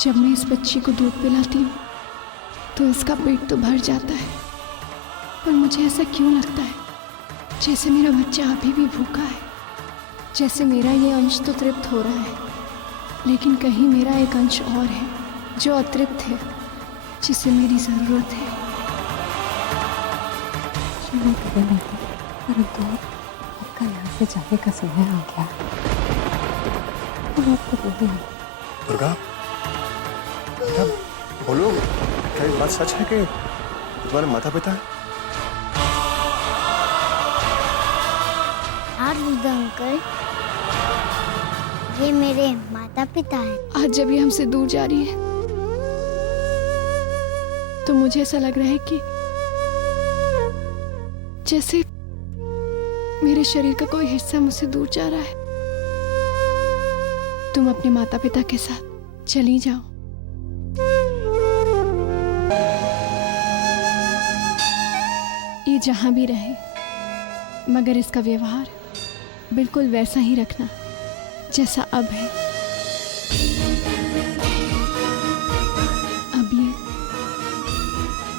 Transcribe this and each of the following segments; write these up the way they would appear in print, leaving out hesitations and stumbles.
जब मैं इस बच्ची को दूध पिलाती हूँ तो इसका पेट तो भर जाता है, पर मुझे ऐसा क्यों लगता है जैसे मेरा बच्चा अभी भी भूखा है। जैसे मेरा ये अंश तो तृप्त हो रहा है, लेकिन कहीं मेरा एक अंश और है जो अतृप्त है, जिसे मेरी ज़रूरत है। परंतु आपका यहाँ से जाने का समय आ गया। दुर्गा, क्या बोलो, क्या ये बात सच है कि तुम्हारे माता पिता है? हाँ दुर्गा अंकल, ये मेरे माता पिता हैं। आज जब ये हमसे दूर जा रही है तो मुझे ऐसा लग रहा है कि जैसे मेरे शरीर का कोई हिस्सा मुझसे दूर जा रहा है। तुम अपने माता पिता के साथ चली जाओ। ये जहां भी रहे, मगर इसका व्यवहार बिल्कुल वैसा ही रखना जैसा अब है। अब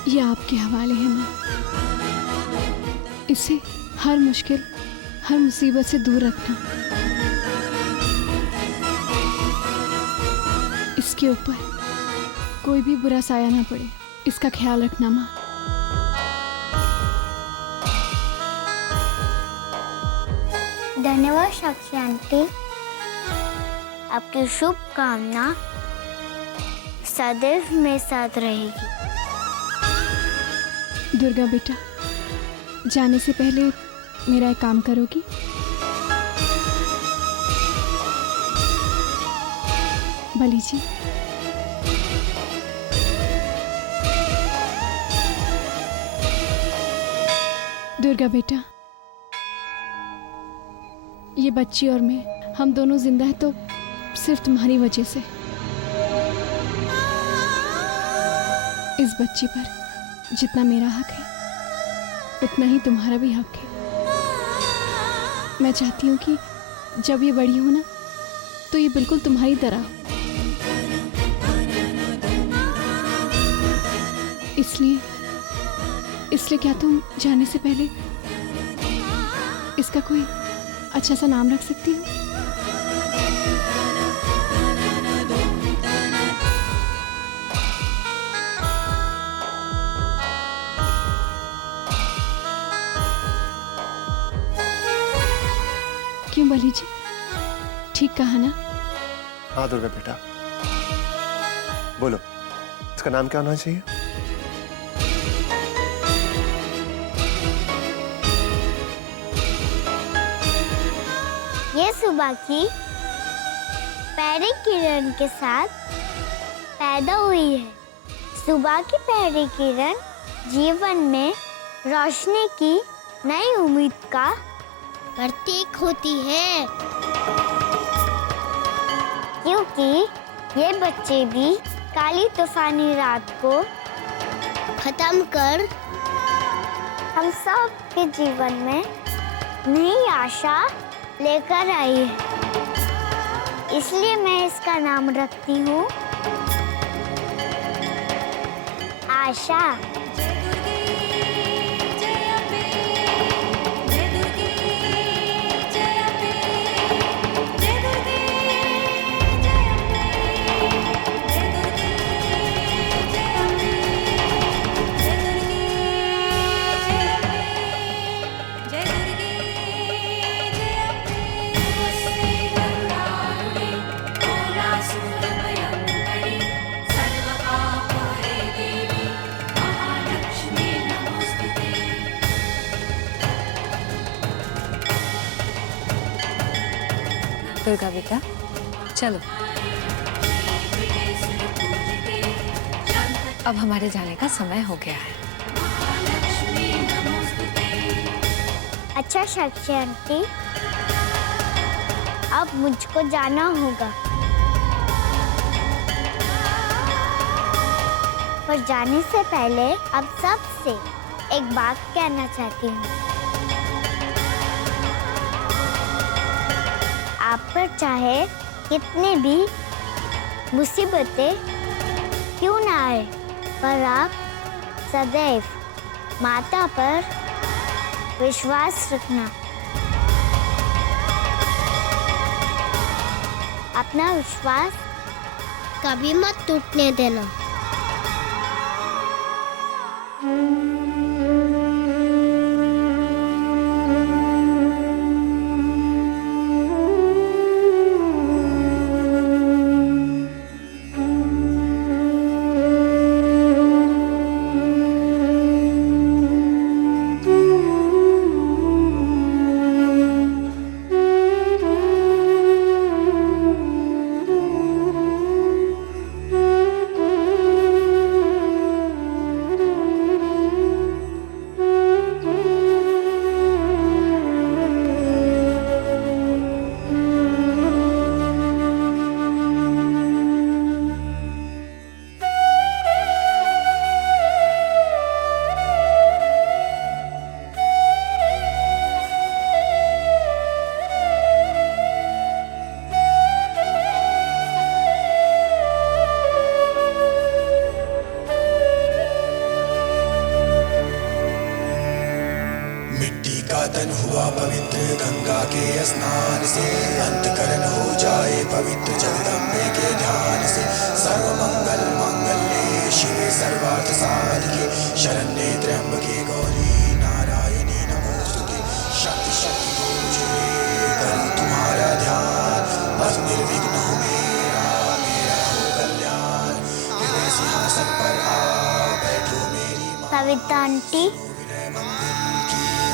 ये आपके हवाले है माँ। इसे हर मुश्किल, हर मुसीबत से दूर रखना। इसके ऊपर कोई भी बुरा साया ना पड़े, इसका ख्याल रखना माँ। धन्यवाद साक्षी आंटी, आपकी शुभकामना सदैव मेरे साथ रहेगी। दुर्गा बेटा, जाने से पहले मेरा एक काम करोगी? बली जी, दुर्गा बेटा, ये बच्ची और मैं, हम दोनों जिंदा हैं तो सिर्फ तुम्हारी वजह से। इस बच्ची पर जितना मेरा हक है उतना ही तुम्हारा भी हक है। मैं चाहती हूँ कि जब ये बड़ी हो ना तो ये बिल्कुल तुम्हारी तरह हो। इसलिए क्या तुम जाने से पहले इसका कोई अच्छा सा नाम रख सकती हो? क्यों बली जी, ठीक कहा ना? हाँ दुर्गा बेटा, बोलो, इसका नाम क्या होना चाहिए? ये सुबह की पहली किरण के साथ पैदा हुई है। सुबह की पहली किरण जीवन में रोशनी की नई उम्मीद का प्रतीक होती है, क्योंकि ये बच्चे भी काली तूफानी रात को खत्म कर हम सब के जीवन में नई आशा लेकर आई है। इसलिए मैं इसका नाम रखती हूँ आशा। दुर्गा बेटा, चलो अब हमारे जाने का समय हो गया है। अच्छा साक्षी आंटी, अब मुझको जाना होगा, पर जाने से पहले अब सबसे एक बात कहना चाहती हूँ। आप पर चाहे कितने भी मुसीबतें क्यों ना आए, पर आप सदैव माता पर विश्वास रखना। अपना विश्वास कभी मत टूटने देना। मिट्टी का तन हुआ पवित्र गंगा के स्नान से, अंतकरण हो जाए पवित्र जगदम्बे के ध्यान से। सर्वमंगल मंगल्ये शिवे सर्वार्थ साधिके, शरण्ये त्र्यंबके गौरी नारायणी नमोस्तुते। शक्ति शक्ति को मुझे करूं तुम्हारा ध्यान, बस निर्विघ्न हो मेरा हो कल्याण। हृदय सिंहासन पर आ बैठो मेरी माँ। सविता आंटी,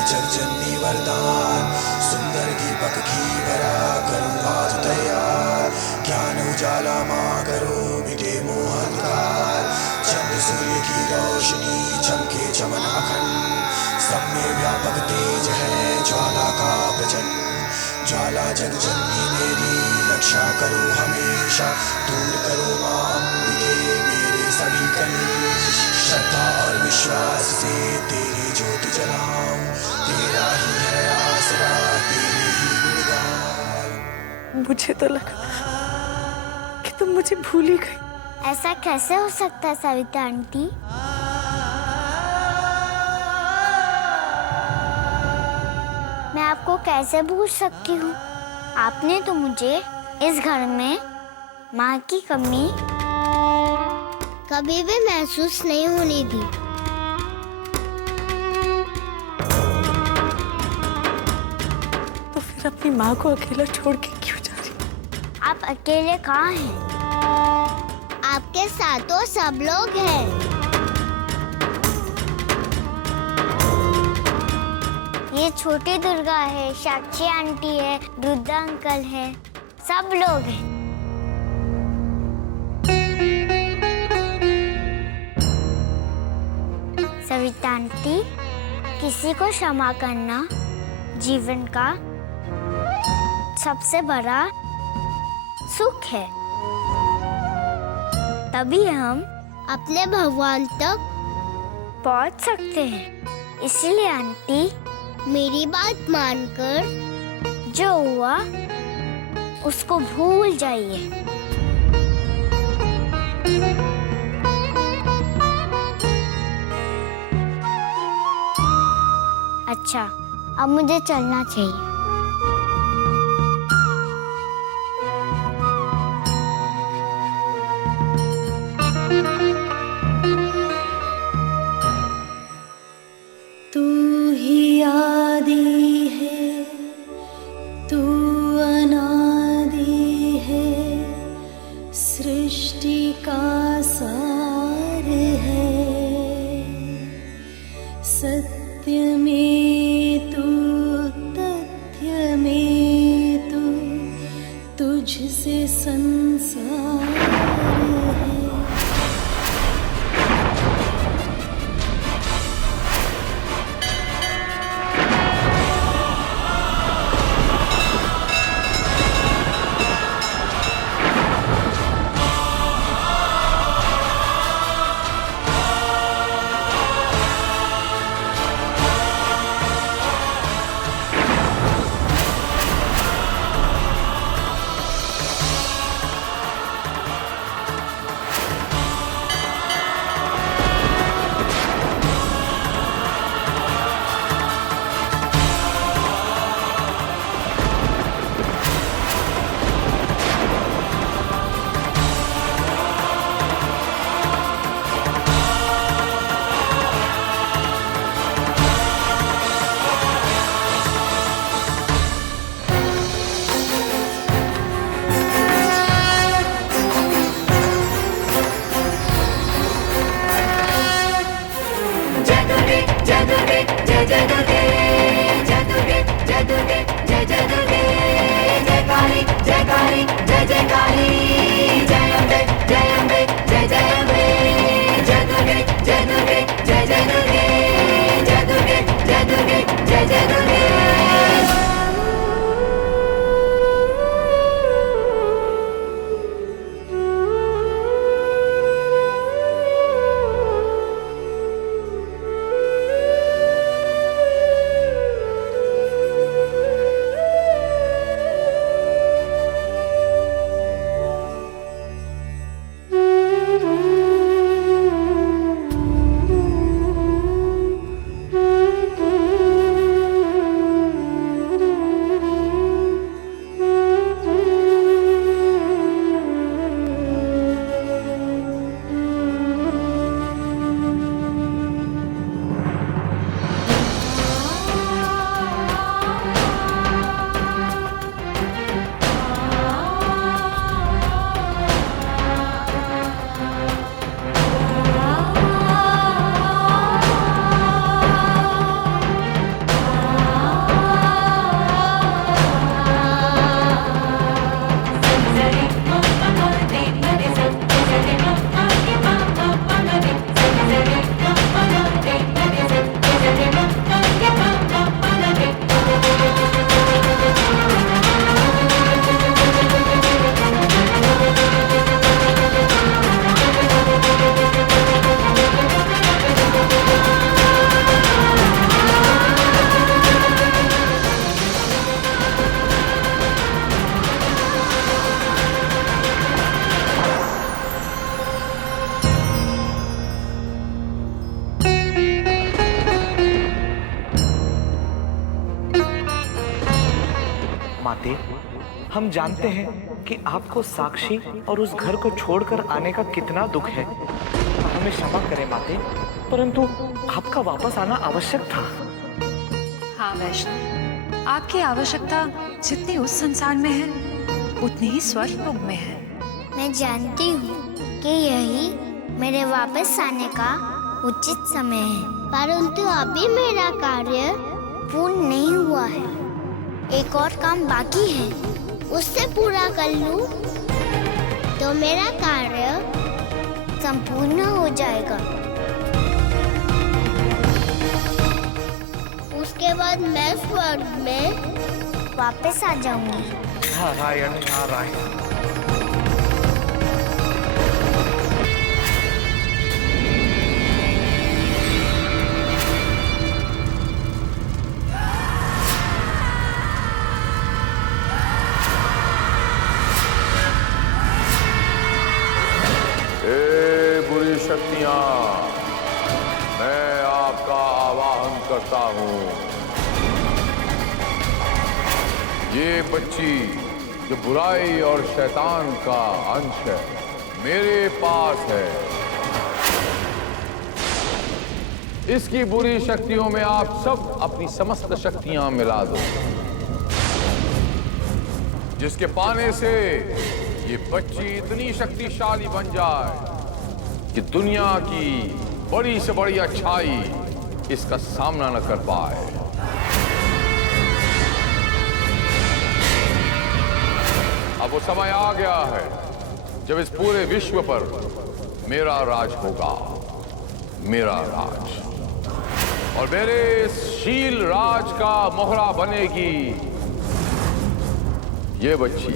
जगजननी वरदान, सुंदर दीपक घी भरा करूं आज तैयार। ज्ञान उजाला माँ करो मिटे मोह अंधकार, चंद्र सूर्य की रोशनी चमके चमन अखंड। सब में व्यापक तेज है ज्वाला का प्रचंड। ज्वाला जगजननी मेरी रक्षा करो हमेशा, दूर करो माँ अम्बिके मेरे सभी कलेश। श्रद्धा और विश्वास से तेरी ज्योति जलाऊं, तेरा ही है आसरा, तेरे ही गुणगान। मुझे तो लगा कि तुम मुझे भूल ही गई। ऐसा कैसे हो सकता है सविता आंटी? मैं आपको कैसे भूल सकती हूँ? आपने तो मुझे इस घर में माँ की कमी कभी भी महसूस नहीं होने दी। तो फिर अपनी माँ को अकेला छोड़ के क्यों जा रही? आप अकेले कहाँ हैं? आपके साथ तो सब लोग हैं। ये छोटी दुर्गा है, साक्षी आंटी है, रुद्रा अंकल है, सब लोग हैं। सविता आंटी, किसी को क्षमा करना जीवन का सबसे बड़ा सुख है। तभी हम अपने भगवान तक पहुंच सकते हैं। इसलिए आंटी, मेरी बात मानकर जो हुआ उसको भूल जाइए। अच्छा, अब मुझे चलना चाहिए। तू ही आदि है, तू अनादि है, सृष्टि का सार है। सत्य में तू, तथ्य में तू, तुझसे संसार है। हम जानते हैं कि आपको साक्षी और उस घर को छोड़कर आने का कितना दुख है। हमें क्षमा करें माते, परंतु आपका वापस आना आवश्यक था। हाँ वैष्णव, आपकी आवश्यकता जितनी उस संसार में है उतनी ही स्वर्ग लोक में है। मैं जानती हूँ कि यही मेरे वापस आने का उचित समय है, परंतु अभी मेरा कार्य पूर्ण नहीं हुआ है। एक और काम बाकी है, उससे पूरा कर लूं तो मेरा कार्य संपूर्ण हो जाएगा। उसके बाद मैं स्वर्ग में वापस आ जाऊंगी। नारायण नारायण। शक्तियां, मैं आपका आवाहन करता हूं। ये बच्ची जो बुराई और शैतान का अंश है, मेरे पास है। इसकी बुरी शक्तियों में आप सब अपनी समस्त शक्तियां मिला दो, जिसके पाने से ये बच्ची इतनी शक्तिशाली बन जाए कि दुनिया की बड़ी से बड़ी अच्छाई इसका सामना न कर पाए। अब वो समय आ गया है जब इस पूरे विश्व पर मेरा राज होगा, मेरा राज, और मेरे इस शील राज का मोहरा बनेगी ये बच्ची।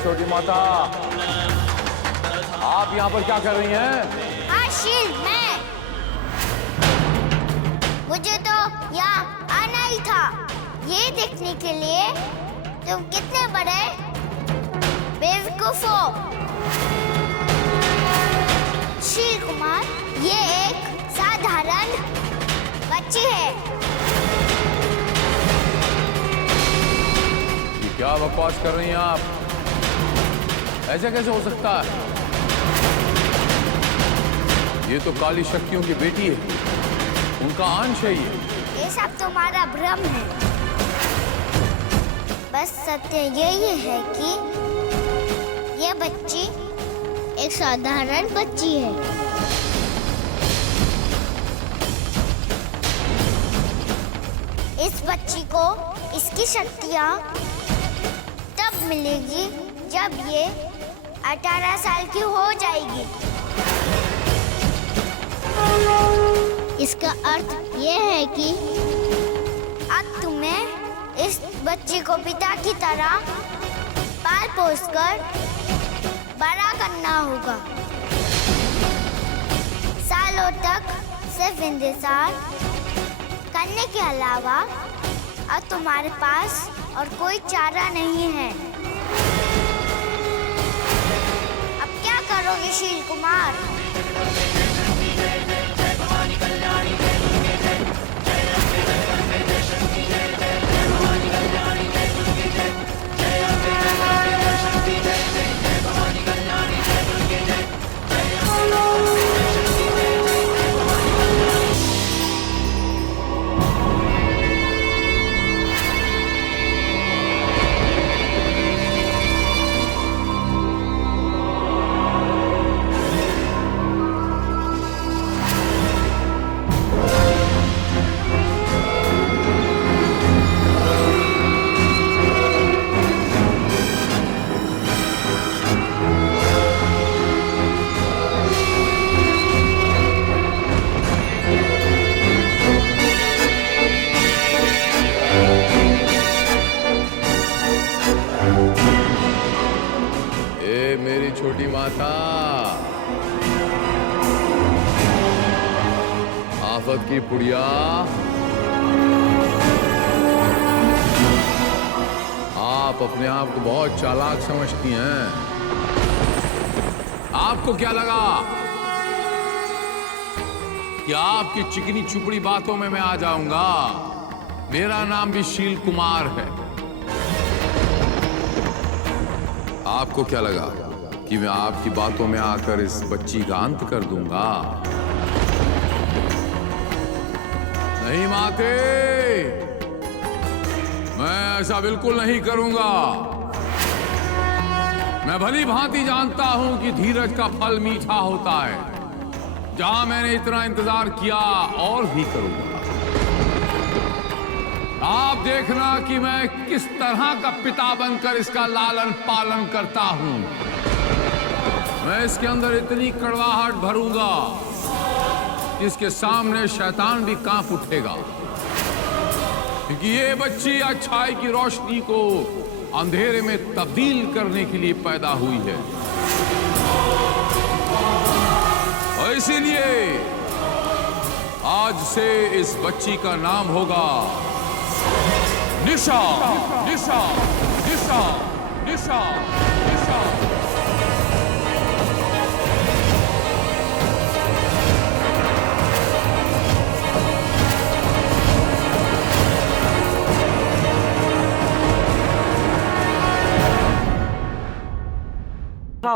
छोटी माता, आप यहाँ पर क्या कर रही हैं? हाँ शील, मुझे तो यहाँ आना ही था, ये देखने के लिए तुम कितने बड़े बेवकूफ हो। शील कुमार, ये एक साधारण बच्ची है। ये क्या बकवास कर रही हैं आप? ऐसा कैसे हो सकता है? ये तो काली शक्तियों की बेटी है, उनका अंश है ये सब तुम्हारा भ्रम है। बस सत्य यही है कि ये बच्ची एक साधारण बच्ची है। इस बच्ची को इसकी शक्तियाँ तब मिलेगी जब ये 18 साल की हो जाएगी। इसका अर्थ ये है कि अब तुम्हें इस बच्ची को पिता की तरह पाल पोस कर बड़ा करना होगा। सालों तक सिर्फ इंतजार करने के अलावा अब तुम्हारे पास और कोई चारा नहीं है। अब क्या करोगे शील कुमार? छोटी माता। आफत की पुड़िया, आप अपने आप को बहुत चालाक समझती हैं। आपको क्या लगा कि आपकी चिकनी चुपड़ी बातों में मैं आ जाऊंगा? मेरा नाम भी शील कुमार है। आपको क्या लगा कि मैं आपकी बातों में आकर इस बच्ची का अंत कर दूंगा? नहीं माते, मैं ऐसा बिल्कुल नहीं करूंगा। मैं भली भांति जानता हूं कि धीरज का फल मीठा होता है। जहां मैंने इतना इंतजार किया और भी करूंगा। आप देखना कि मैं किस तरह का पिता बनकर इसका लालन पालन करता हूं। मैं इसके अंदर इतनी कड़वाहट भरूंगा कि इसके सामने शैतान भी कांप उठेगा, क्योंकि ये बच्ची अच्छाई की रोशनी को अंधेरे में तब्दील करने के लिए पैदा हुई है। और इसीलिए आज से इस बच्ची का नाम होगा निशा। निशा, निशा, निशा, निशा।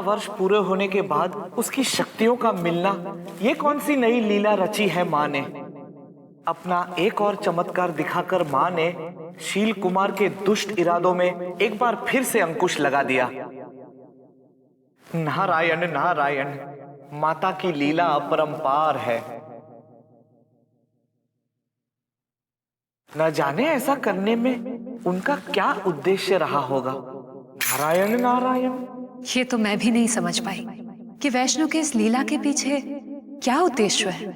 वर्ष पूरे होने के बाद उसकी शक्तियों का मिलना, ये कौन सी नई लीला रची है माँ ने। अपना एक और चमत्कार दिखाकर माँ ने शील कुमार के दुष्ट इरादों में एक बार फिर से अंकुश लगा दिया। नारायण नारायण, माता की लीला अपरंपार है। न जाने ऐसा करने में उनका क्या उद्देश्य रहा होगा। नारायण नारायण। ये तो मैं भी नहीं समझ पाई कि वैष्णो के इस लीला के पीछे क्या उद्देश्य है।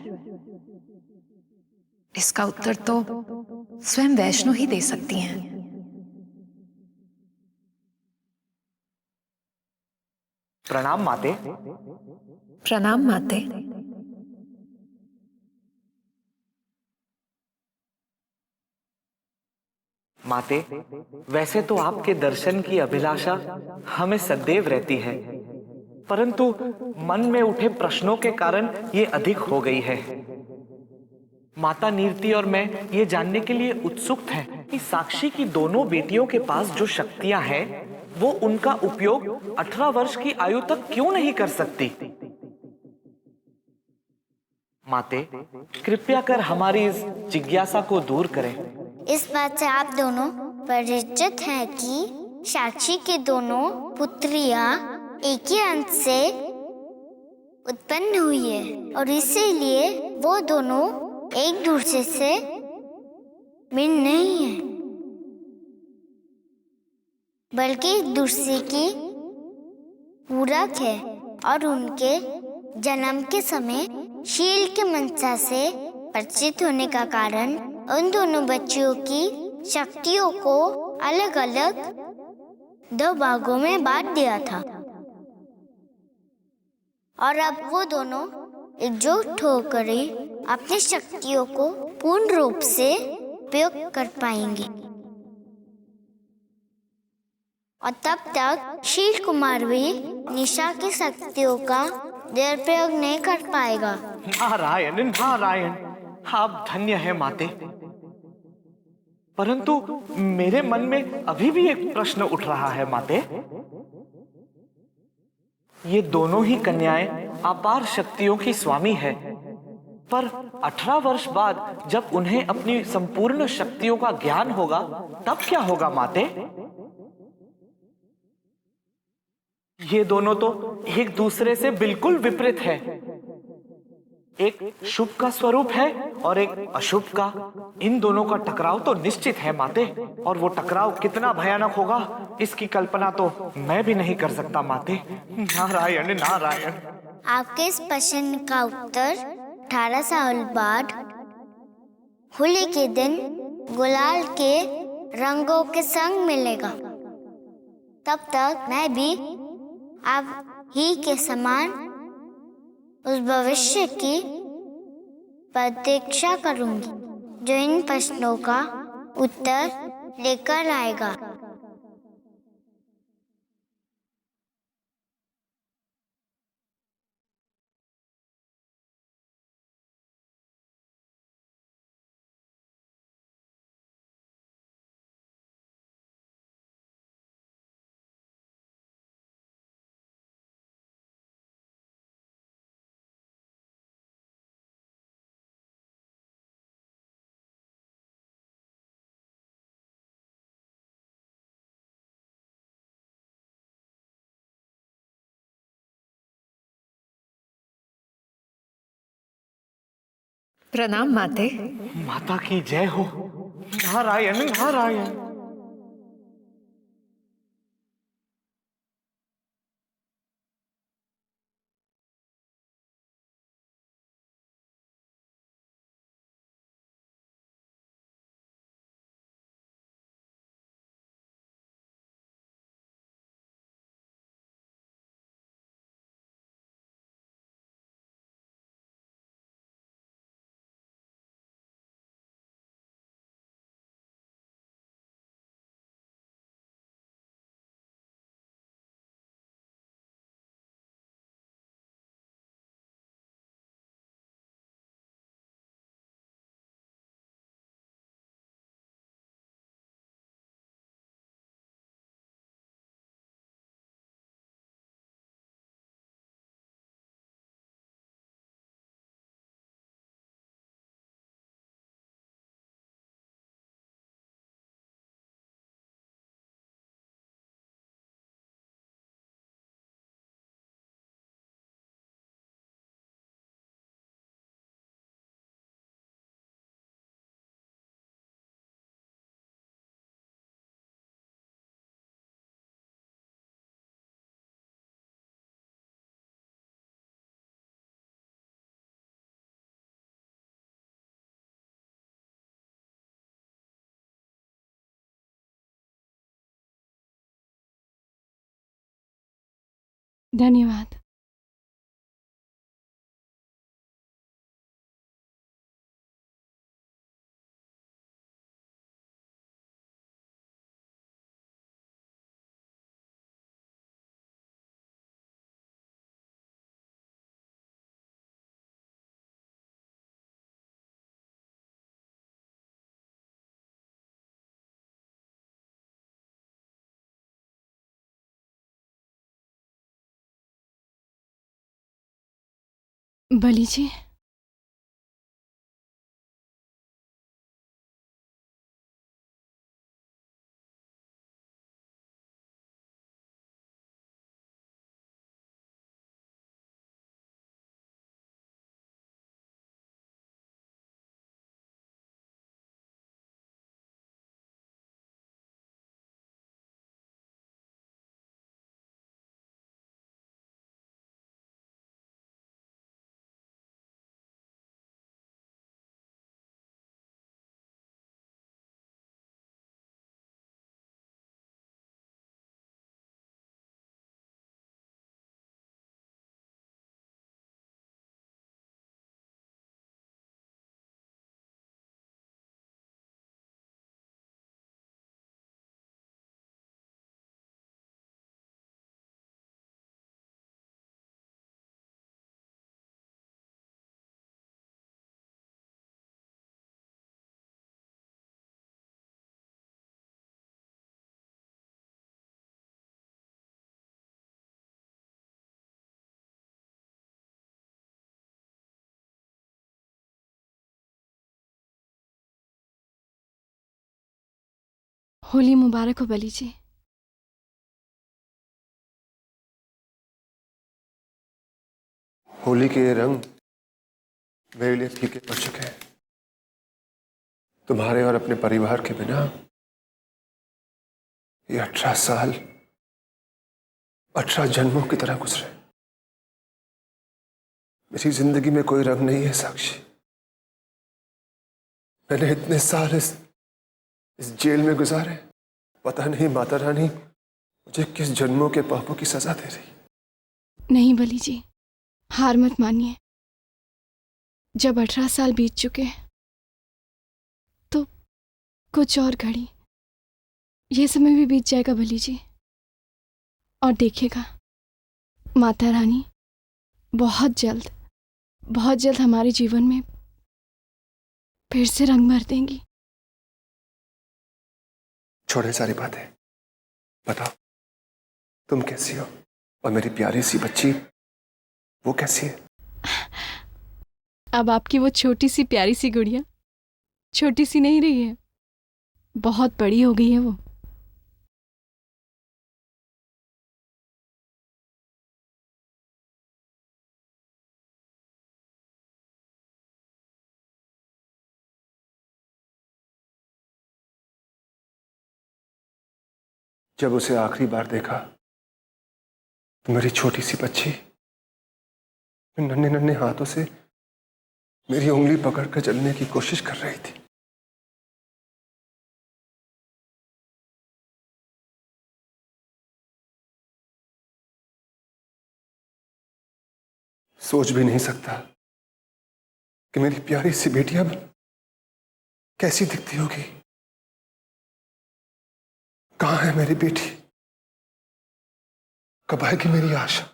इसका उत्तर तो स्वयं वैष्णो ही दे सकती हैं। प्रणाम माते। प्रणाम माते। माते, वैसे तो आपके दर्शन की अभिलाषा हमें सदैव रहती है, परंतु मन में उठे प्रश्नों के कारण ये अधिक हो गई है। माता नीरति और मैं ये जानने के लिए उत्सुक हैं कि साक्षी की दोनों बेटियों के पास जो शक्तियां हैं, वो उनका उपयोग 18 वर्ष की आयु तक क्यों नहीं कर सकती। माते, कृपया कर हमारी इस जिज्ञासा को दूर करें। इस बात से आप दोनों परिचित हैं कि साक्षी के दोनों पुत्रियां एक ही अंश से उत्पन्न हुई है और इसीलिए वो दोनों एक दूसरे से भिन्न नहीं है, बल्कि एक दूसरे की पूरक है। और उनके जन्म के समय शील के मंसा से परिचित होने का कारण उन दोनों बच्चियों की शक्तियों को अलग अलग 2 भागों में बांट दिया था और अब वो दोनों एकजुट होकर ही अपनी शक्तियों को पूर्ण रूप से उपयोग कर पाएंगे और तब तक शील कुमार भी निशा की शक्तियों का दुरुपयोग नहीं कर पाएगा। नारायण नारायण, आप धन्य हैं माते। परंतु मेरे मन में अभी भी एक प्रश्न उठ रहा है माते। ये दोनों ही कन्याएं अपार शक्तियों की स्वामी है, पर 18 वर्ष बाद जब उन्हें अपनी संपूर्ण शक्तियों का ज्ञान होगा तब क्या होगा माते? ये दोनों तो एक दूसरे से बिल्कुल विपरीत है। एक शुभ का स्वरूप है और एक अशुभ का। इन दोनों का टकराव तो निश्चित है माते, और वो टकराव कितना भयानक होगा इसकी कल्पना तो मैं भी नहीं कर सकता माते। नारायण नारायण। आपके इस प्रश्न का उत्तर 18 साल बाद होली के दिन गुलाल के रंगों के संग मिलेगा। तब तक मैं भी ही के समान उस भविष्य की प्रतीक्षा करूंगी जो इन प्रश्नों का उत्तर लेकर आएगा। प्रणाम माते। माता की जय हो। नारायण नारायण। धन्यवाद। बली जी, होली मुबारक हो बली जी। होली के ये रंग मेरे लिए फीके पड़ चुके हैं। तुम्हारे और अपने परिवार के बिना ये 18 साल 18 जन्मों की तरह गुजरे। मेरी जिंदगी में कोई रंग नहीं है साक्षी। मैंने इतने साल इस जेल में गुजारे, पता नहीं माता रानी मुझे किस जन्मों के पापों की सजा दे रही। नहीं बली जी, हार मत मानिए। जब 18 साल बीत चुके तो कुछ और घड़ी, ये समय भी बीत जाएगा बली जी। और देखिएगा, माता रानी बहुत जल्द हमारे जीवन में फिर से रंग भर देंगी। छोड़े सारी बातें, बताओ तुम कैसी हो और मेरी प्यारी सी बच्ची वो कैसी है? अब आपकी वो छोटी सी प्यारी सी गुड़िया छोटी सी नहीं रही है, बहुत बड़ी हो गई है वो। जब उसे आखिरी बार देखा तो मेरी छोटी सी बच्ची नन्हे नन्हे हाथों से मेरी उंगली पकड़कर चलने की कोशिश कर रही थी। सोच भी नहीं सकता कि मेरी प्यारी सी बेटी अब कैसी दिखती होगी। कहां है मेरी बेटी? कब आएगी मेरी आशा?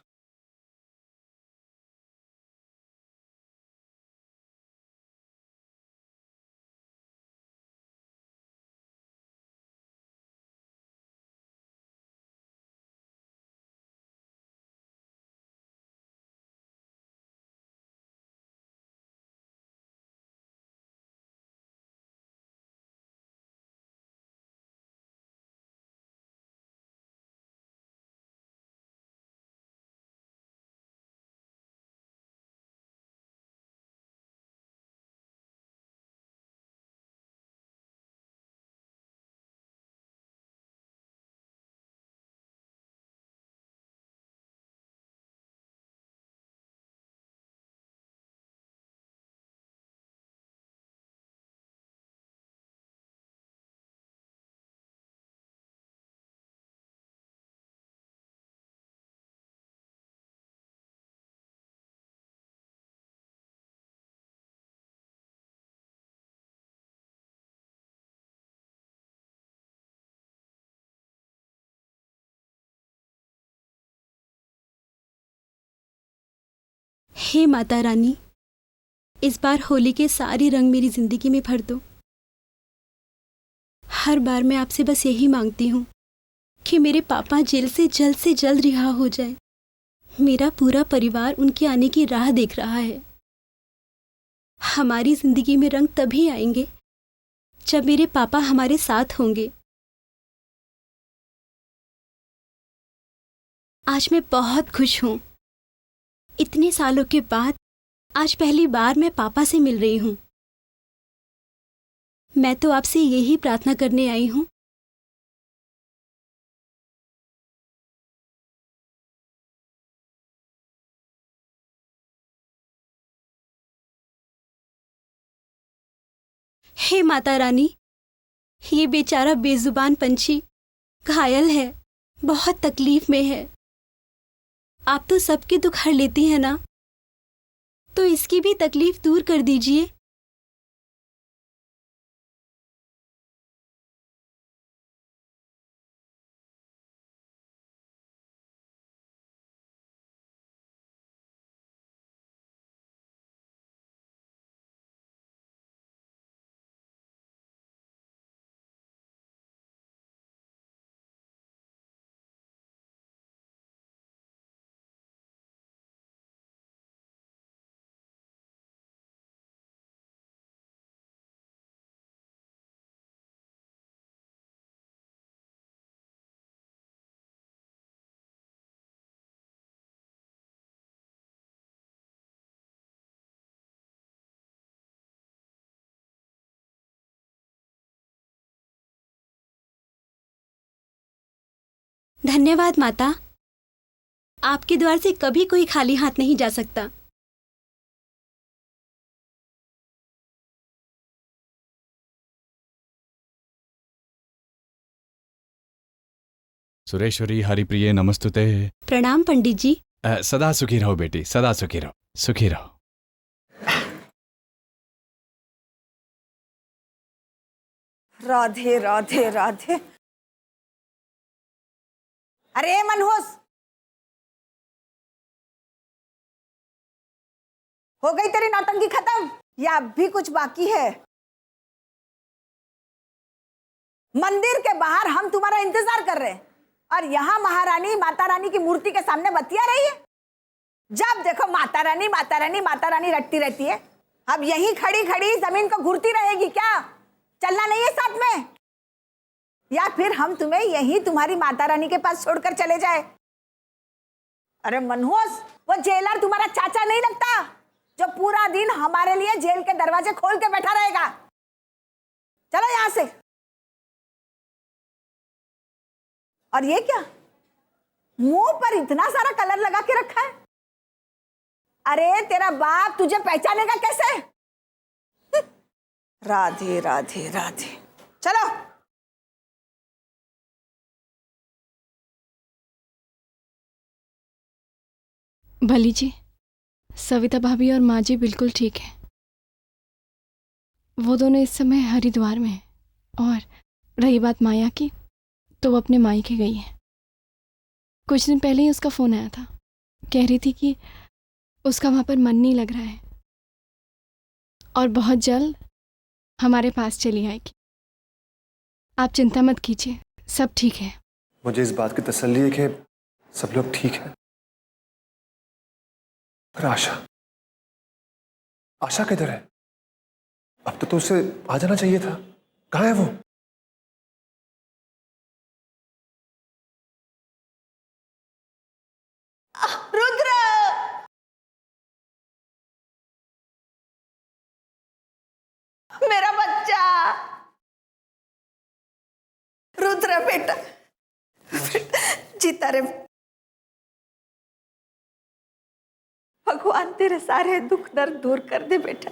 हे माता रानी, इस बार होली के सारे रंग मेरी जिंदगी में भर दो। हर बार मैं आपसे बस यही मांगती हूँ कि मेरे पापा जेल से जल्द रिहा हो जाए। मेरा पूरा परिवार उनके आने की राह देख रहा है। हमारी जिंदगी में रंग तभी आएंगे जब मेरे पापा हमारे साथ होंगे। आज मैं बहुत खुश हूँ। इतने सालों के बाद आज पहली बार मैं पापा से मिल रही हूँ। मैं तो आपसे यही प्रार्थना करने आई हूँ। हे माता रानी, ये बेचारा बेजुबान पंछी घायल है, बहुत तकलीफ में है। आप तो सबकी दुख हर लेती हैं ना, तो इसकी भी तकलीफ दूर कर दीजिए। धन्यवाद माता। आपके द्वार से कभी कोई खाली हाथ नहीं जा सकता। सुरेश्वरी हरिप्रिये नमस्तुते। प्रणाम पंडित जी। सदा सुखी रहो बेटी, सदा सुखी रहो, सुखी रहो। राधे राधे राधे। अरे मनहूस, हो गई तेरी नौटंकी खत्म या अब भी कुछ बाकी है? मंदिर के बाहर हम तुम्हारा इंतजार कर रहे हैं और यहाँ महारानी माता रानी की मूर्ति के सामने बतिया रही है। जब देखो माता रानी माता रानी माता रानी रटती रहती है। अब यहीं खड़ी खड़ी जमीन को घूरती रहेगी क्या? चलना नहीं है साथ में? या फिर हम तुम्हें यहीं तुम्हारी माता रानी के पास छोड़कर चले जाए? अरे मनहूस, वो जेलर तुम्हारा चाचा नहीं लगता जो पूरा दिन हमारे लिए जेल के दरवाजे खोल के बैठा रहेगा? चलो यहां से। और ये क्या, मुंह पर इतना सारा कलर लगा के रखा है? अरे तेरा बाप तुझे पहचानेगा कैसे? राधे राधे राधे। चलो। भली जी, सविता भाभी और माँ जी बिल्कुल ठीक है। वो दोनों इस समय हरिद्वार में हैं। और रही बात माया की, तो वो अपने मायके गई है। कुछ दिन पहले ही उसका फ़ोन आया था, कह रही थी कि उसका वहाँ पर मन नहीं लग रहा है और बहुत जल्द हमारे पास चली आएगी। आप चिंता मत कीजिए, सब ठीक है। मुझे इस बात की तसल्ली है कि सब लोग ठीक हैं। पर आशा किधर है? अब तो उसे आ जाना चाहिए था। कहाँ है वो? रुद्र, मेरा बच्चा रुद्र बेटा, जीता रे। भगवान तेरे सारे दुख दर्द दूर कर दे बेटा।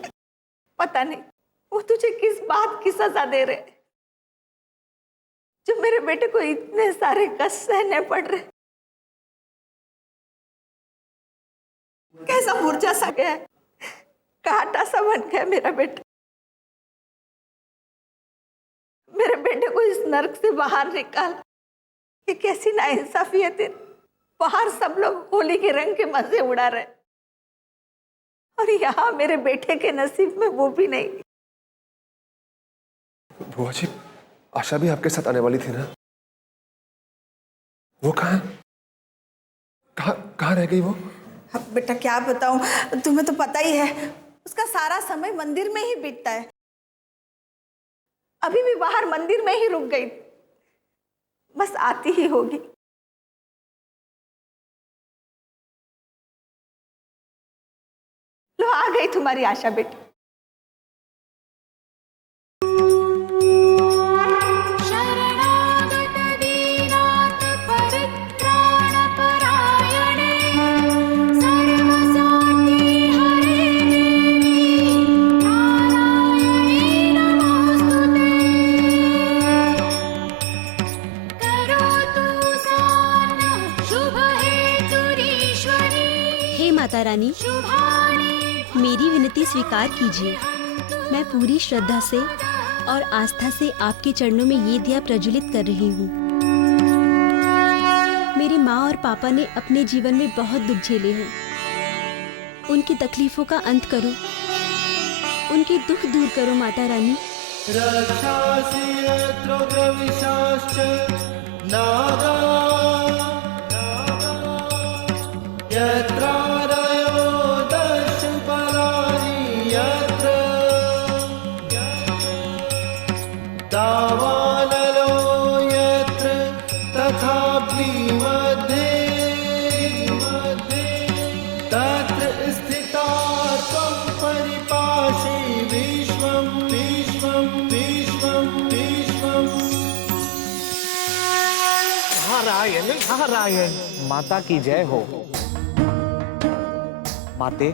पता नहीं वो तुझे किस बात की सजा दे रहे, जो मेरे बेटे को इतने सारे कष्ट सहने पड़ रहे। कैसा मुरझा सा गया, कांटा सा बन गया मेरा बेटा। मेरे बेटे को इस नरक से बाहर निकाल। ये कैसी नाइंसाफी है तेरी। बाहर सब लोग होली के रंग के मजे उड़ा रहे और यहाँ मेरे बेटे के नसीब में वो भी नहीं। बुआ जी, आशा भी आपके साथ आने वाली थी ना? वो कहाँ रह गई वो? अब बेटा क्या बताऊं, तुम्हें तो पता ही है उसका सारा समय मंदिर में ही बीतता है। अभी भी बाहर मंदिर में ही रुक गई, बस आती ही होगी। लो आ गई तुम्हारी आशा बेटी। माता रानी, मेरी विनती स्वीकार कीजिए। मैं पूरी श्रद्धा से और आस्था से आपके चरणों में ये दिया प्रज्वलित कर रही हूँ। मेरी माँ और पापा ने अपने जीवन में बहुत दुख झेले हैं। उनकी तकलीफों का अंत करो, उनके दुख दूर करो माता रानी। नारायण, माता की जय हो। माते,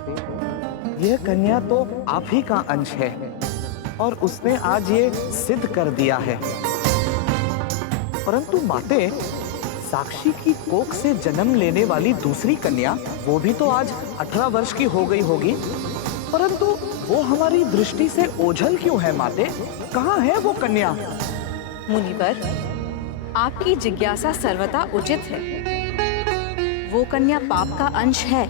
यह कन्या तो आप ही का अंश है और उसने आज ये सिद्ध कर दिया है। परंतु माते, साक्षी की कोख से जन्म लेने वाली दूसरी कन्या, वो भी तो आज 18 वर्ष की हो गई होगी, परंतु वो हमारी दृष्टि से ओझल क्यों है माते? कहाँ है वो कन्या? मुनिवर, आपकी जिज्ञासा सर्वथा उचित है। वो कन्या पाप का अंश है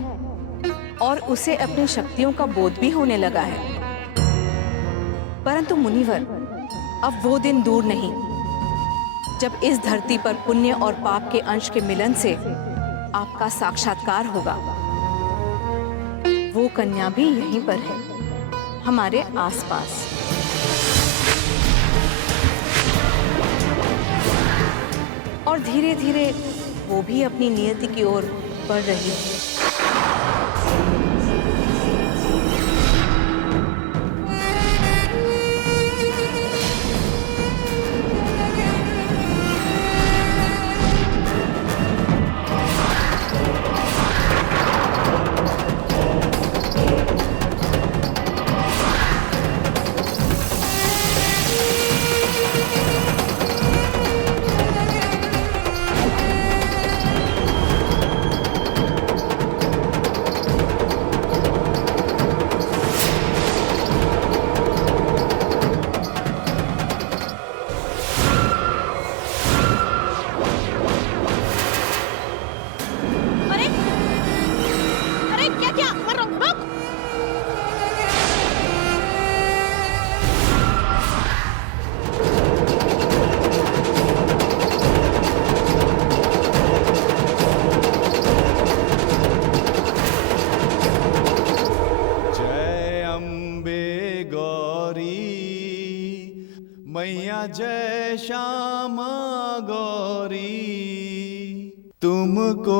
और उसे अपनी शक्तियों का बोध भी होने लगा है। परंतु मुनिवर, अब वो दिन दूर नहीं जब इस धरती पर पुण्य और पाप के अंश के मिलन से आपका साक्षात्कार होगा। वो कन्या भी यहीं पर है, हमारे आसपास। और धीरे धीरे वो भी अपनी नियति की ओर बढ़ रही है। मैया जय श्यामा गौरी, तुमको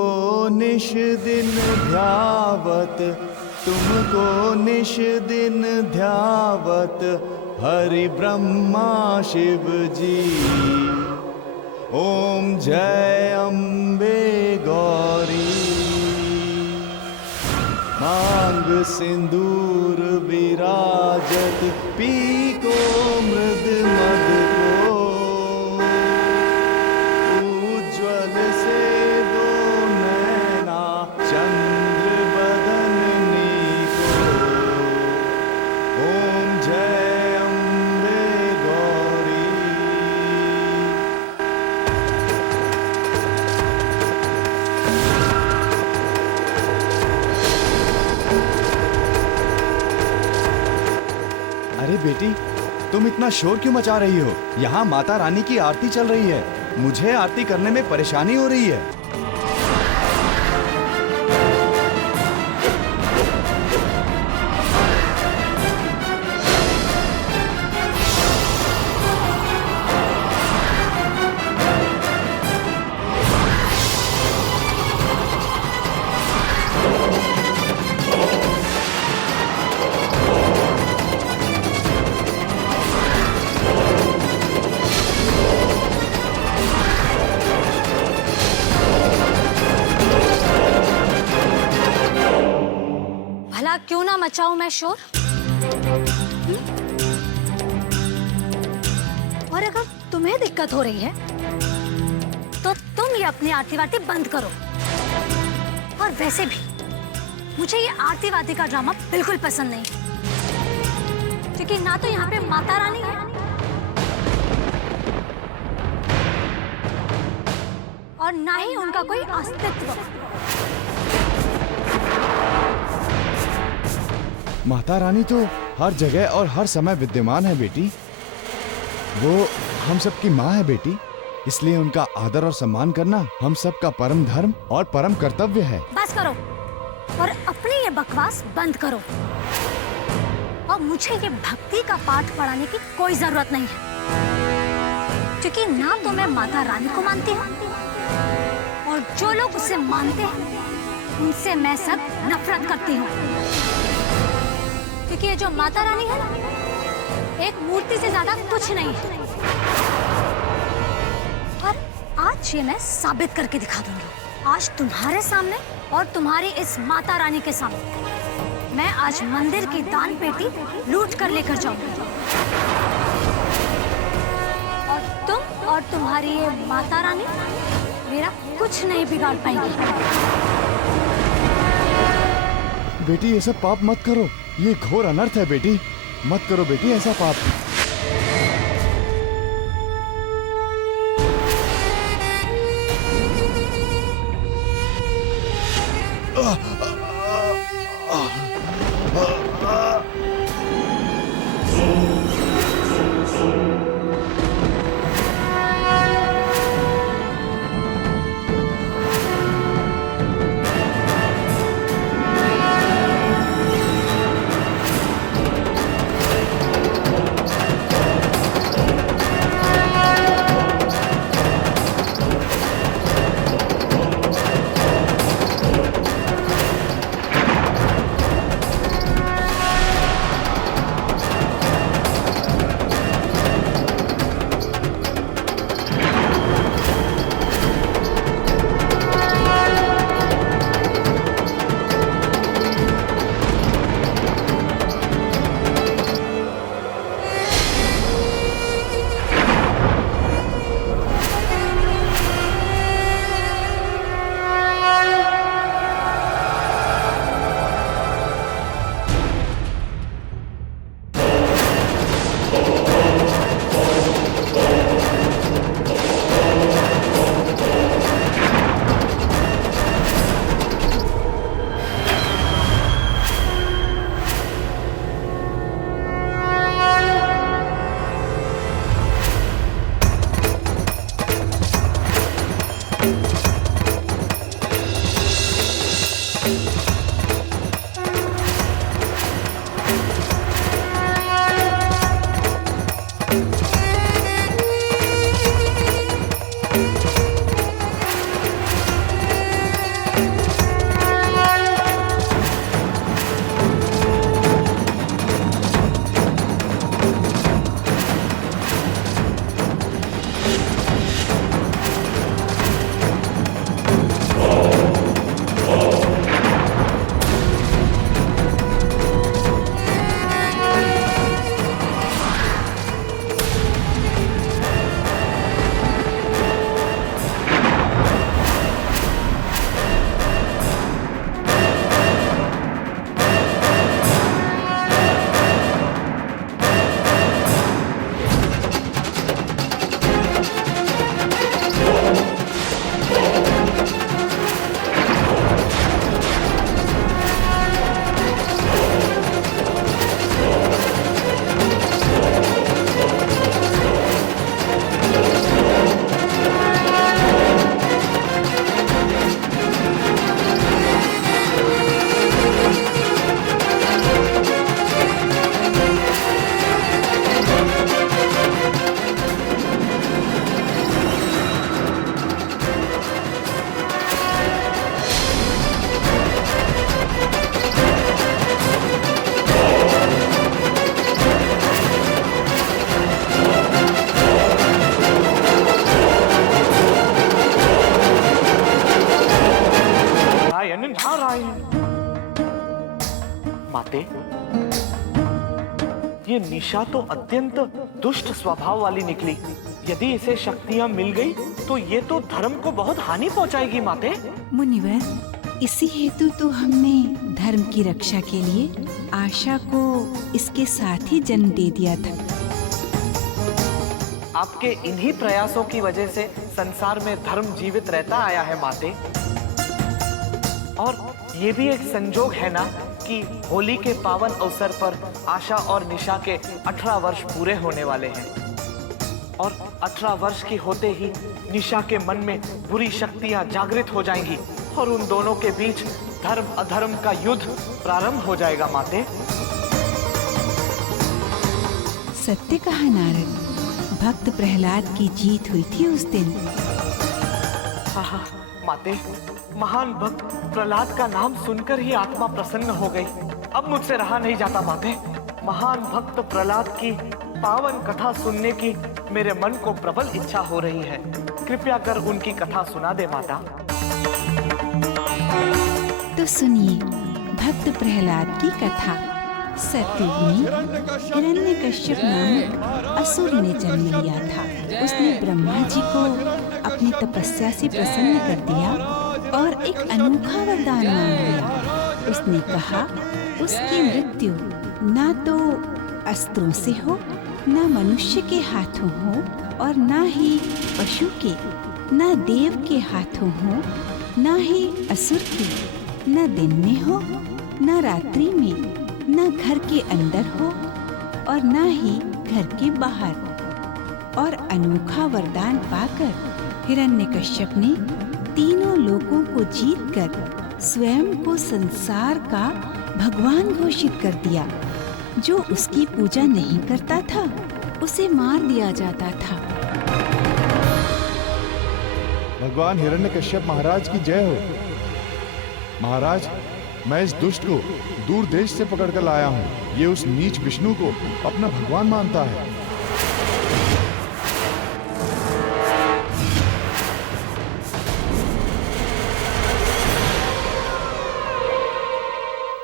निश दिन ध्यावत, तुमको निश दिन ध्यावत हरि ब्रह्मा शिव जी। ओम जय अम्बे गौरी। मांग सिंदूर विराजत, पीको मृद मद को, उज्ज्वल से दो नैना चंद्र बदननी को। ओम जय अम्बे गौरी। अरे बेटी, तुम इतना शोर क्यों मचा रही हो? यहाँ माता रानी की आरती चल रही है, मुझे आरती करने में परेशानी हो रही है। क्यों ना मचाऊं मैं शोर? और अगर तुम्हें दिक्कत हो रही है तो तुम ये अपनी आरती वारती बंद करो। और वैसे भी मुझे ये आरती वारती का ड्रामा बिल्कुल पसंद नहीं, क्योंकि ना तो यहाँ पे माता रानी है और ना ही उनका कोई अस्तित्व। माता रानी तो हर जगह और हर समय विद्यमान है बेटी। वो हम सबकी माँ है बेटी, इसलिए उनका आदर और सम्मान करना हम सबका परम धर्म और परम कर्तव्य है। बस करो और अपनी ये बकवास बंद करो। और मुझे ये भक्ति का पाठ पढ़ाने की कोई जरूरत नहीं है, क्योंकि ना तो मैं माता रानी को मानती हूँ और जो लोग उसे मानते हैं उनसे मैं सब नफरत करती हूँ। क्योंकि ये जो माता रानी है ना, एक मूर्ति से ज्यादा कुछ नहीं है। और आज ये मैं साबित करके दिखा दूंगी। आज तुम्हारे सामने और तुम्हारी इस माता रानी के सामने मैं आज मंदिर की दान पेटी लूट कर लेकर जाऊंगी। और तुम और तुम्हारी ये माता रानी मेरा कुछ नहीं बिगाड़ पाएंगी। बेटी ये सब पाप मत करो, ये घोर अनर्थ है बेटी। मत करो बेटी ऐसा पाप। माते, ये निशा तो अत्यंत दुष्ट स्वभाव वाली निकली। यदि इसे शक्तियां मिल गई तो ये तो धर्म को बहुत हानि पहुंचाएगी माते। मुनिवर, इसी हेतु तो हमने धर्म की रक्षा के लिए आशा को इसके साथ ही जन्म दे दिया था। आपके इन्हीं प्रयासों की वजह से संसार में धर्म जीवित रहता आया है माते। और ये भी एक संजोग है ना कि होली के पावन अवसर पर आशा और निशा के 18 वर्ष पूरे होने वाले हैं। और 18 वर्ष की होते ही निशा के मन में बुरी शक्तियां जागृत हो जाएंगी और उन दोनों के बीच धर्म अधर्म का युद्ध प्रारंभ हो जाएगा माते। सत्य कहा नारद, भक्त प्रहलाद की जीत हुई थी उस दिन। हाँ माते, महान भक्त प्रहलाद का नाम सुनकर ही आत्मा प्रसन्न हो गई। अब मुझसे रहा नहीं जाता माते। महान भक्त प्रहलाद की पावन कथा सुनने की मेरे मन को प्रबल इच्छा हो रही है। कृपया कर उनकी कथा सुना दे माता। तो सुनिए भक्त प्रहलाद की कथा। सत्ययुग में हिरण्यकश्यप नामक असुर ने जन्म लिया था। उसने ब्रह्मा जी को अपनी तपस्या से प्रसन्न कर दिया और एक अनोखा वरदान मांग लिया। उसने कहा उसकी मृत्यु ना तो अस्त्रों से हो, ना मनुष्य के हाथों हो और ना ही पशु के, ना देव के हाथों हो, ना ही असुर के, ना दिन में हो, ना रात्रि में, ना घर के अंदर हो और ना ही घर के बाहर। और अनोखा वरदान पाकर हिरण्यकश्यप ने तीनों लोकों को जीतकर स्वयं को संसार का भगवान घोषित कर दिया। जो उसकी पूजा नहीं करता था उसे मार दिया जाता था। भगवान हिरण्यकश्यप महाराज की जय हो। महाराज, मैं इस दुष्ट को दूर देश से पकड़ कर लाया हूँ। ये उस नीच विष्णु को अपना भगवान मानता है।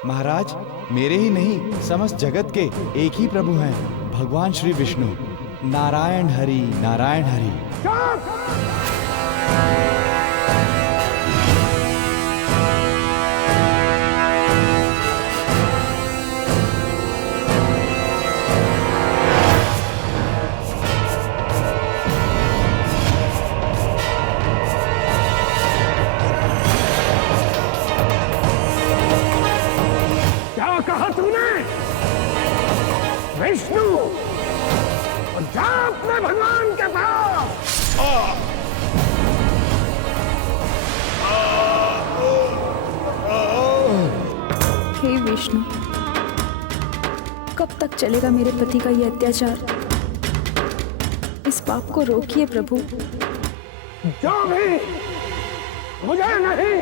महाराज, मेरे ही नहीं समस्त जगत के एक ही प्रभु हैं, भगवान श्री विष्णु। नारायण हरि, नारायण हरि। कहा तूने? विष्णु, जा अपने भगवान के पास। हे विष्णु, कब तक चलेगा मेरे पति का ये अत्याचार? इस पाप को रोकिए प्रभु। जो भी मुझे नहीं,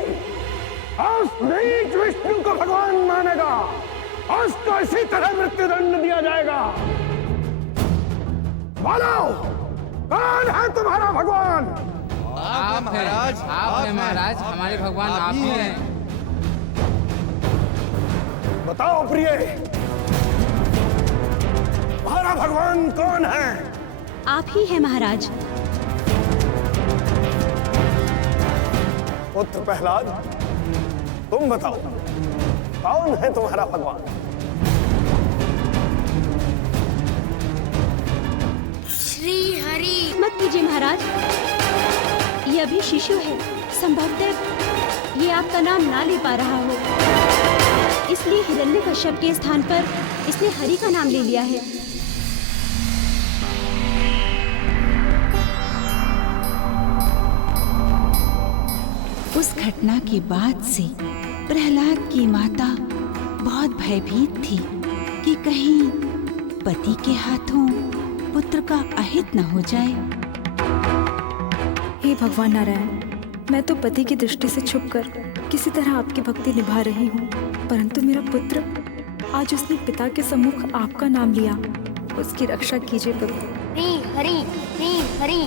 उस नीच विष्णु को भगवान मानेगा, उसको इसी तरह मृत्युदंड दिया जाएगा। बोलो, कौन है तुम्हारा भगवान? आप महाराज, आप हैं महाराज, हमारे भगवान आप ही हैं। बताओ प्रिय, तुम्हारा भगवान कौन है? आप ही हैं महाराज। पुत्र प्रहलाद, तुम बताओ, कौन है तुम्हारा भगवान? श्री हरि। मत कीजिए महाराज, ये अभी शिशु है, संभवतः ये आपका नाम ना ले पा रहा हो, इसलिए हिरण्यकश्यप के स्थान पर इसने हरि का नाम ले लिया है। उस घटना के बाद से प्रहलाद की माता बहुत भयभीत थी कि कहीं पति के हाथों पुत्र का अहित न हो जाए। हे भगवान नारायण, मैं तो पति की दृष्टि से छुपकर किसी तरह आपकी भक्ति निभा रही हूँ, परंतु मेरा पुत्र आज उसने पिता के सम्मुख आपका नाम लिया। उसकी रक्षा कीजिए प्रभु। श्री हरि, श्री हरि,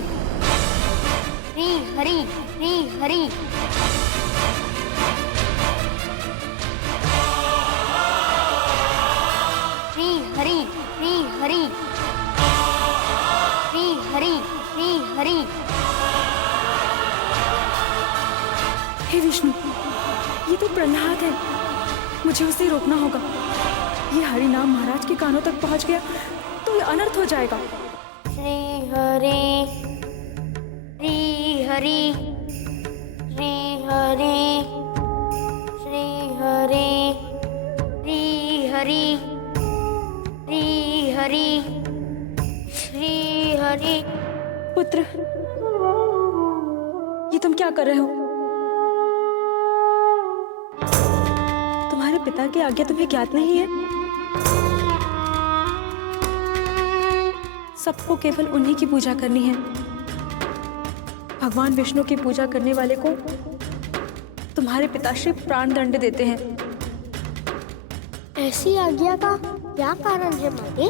श्री हरि, श्री हरि। श्री हरि, श्री हरि, श्री हरि, श्री हरि। हे विष्णु, ये तो प्रहलाद है, मुझे उसे रोकना होगा। ये हरि नाम महाराज के कानों तक पहुंच गया तो ये अनर्थ हो जाएगा। श्री हरि, श्री हरि, श्री हरि, श्री हरि, श्री हरि, श्री हरि, श्री हरि। पुत्र, ये तुम क्या कर रहे हो? तुम्हारे पिता की आज्ञा तुम्हें ज्ञात नहीं है? सबको केवल उन्हीं की पूजा करनी है। भगवान विष्णु की पूजा करने वाले को तुम्हारे पिताश्री प्राण दंड देते हैं। ऐसी आज्ञा का क्या कारण है माते?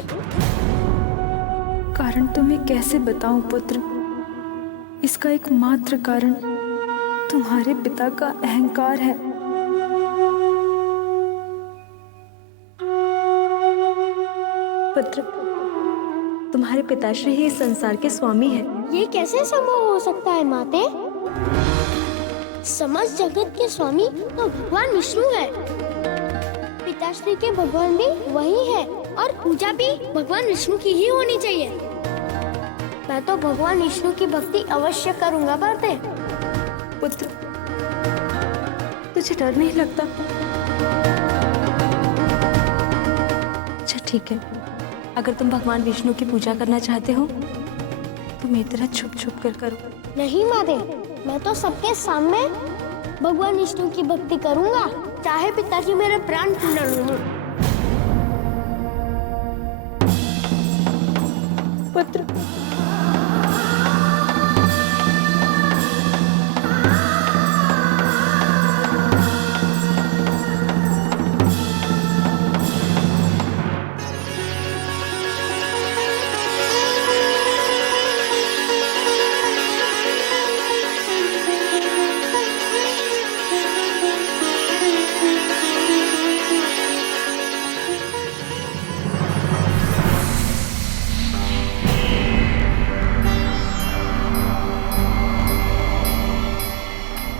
कारण तुम्हें कैसे बताऊं पुत्र? इसका एकमात्र कारण तुम्हारे पिता का अहंकार है। पुत्र, तुम्हारे पिताश्री ही इस संसार के स्वामी हैं। ये कैसे संभव हो सकता है माते? समस्त जगत के स्वामी तो भगवान विष्णु है। पिताश्री के भगवान भी वही है और पूजा भी भगवान विष्णु की ही होनी चाहिए। मैं तो भगवान विष्णु की भक्ति अवश्य करूंगा माते। पुत्र, तुझे डर नहीं लगता? अच्छा ठीक है, अगर तुम भगवान विष्णु की पूजा करना चाहते हो तो मेरी तरह छुप छुप कर करो। नहीं माते, मैं तो सबके सामने भगवान विष्णु की भक्ति करूंगा, चाहे पिताजी मेरे प्राण क्यों न लूं। पुत्र,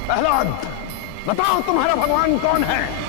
प्रहलाद, बताओ तुम्हारा भगवान कौन है?